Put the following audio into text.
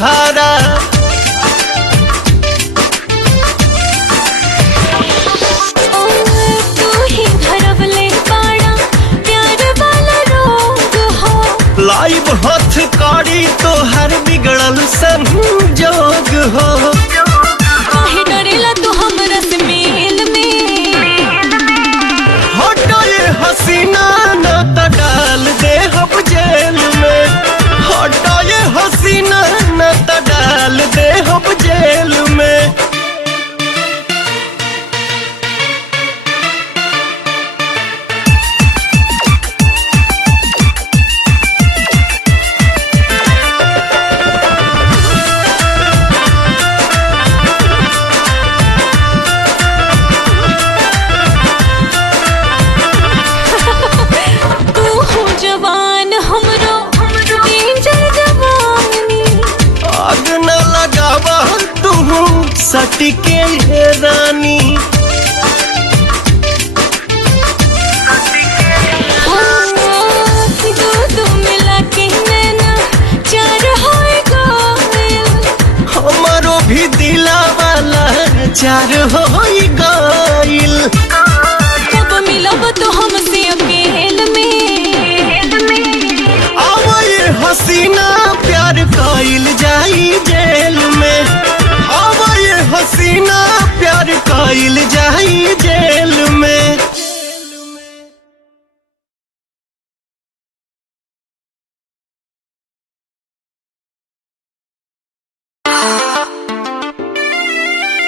धारा। तू ही धरवले बाड़ा प्यार वाला रोग हो। लाइव हथ कड़ी तोहर बिगड़ल संजोग हो। काहे डरेला तू हमरा से मेल में। हटो ये हसीना न त डाल दे हम जेल में। हटो ये हसीना न त डाल दे हम जेल में। तू हो जवान हमरो डेंजर जवानी। आग न लगावा तू सटके रानी। दो मिला के नैना चार होए गइल। हमारो भी दिला वाला चार हो गइल। कब मिलब तो हमसे अकेल में। आवा ये हसीना प्यार कइल जाई जेल में। आवा ये हसीना प्यार कइल जाई जेल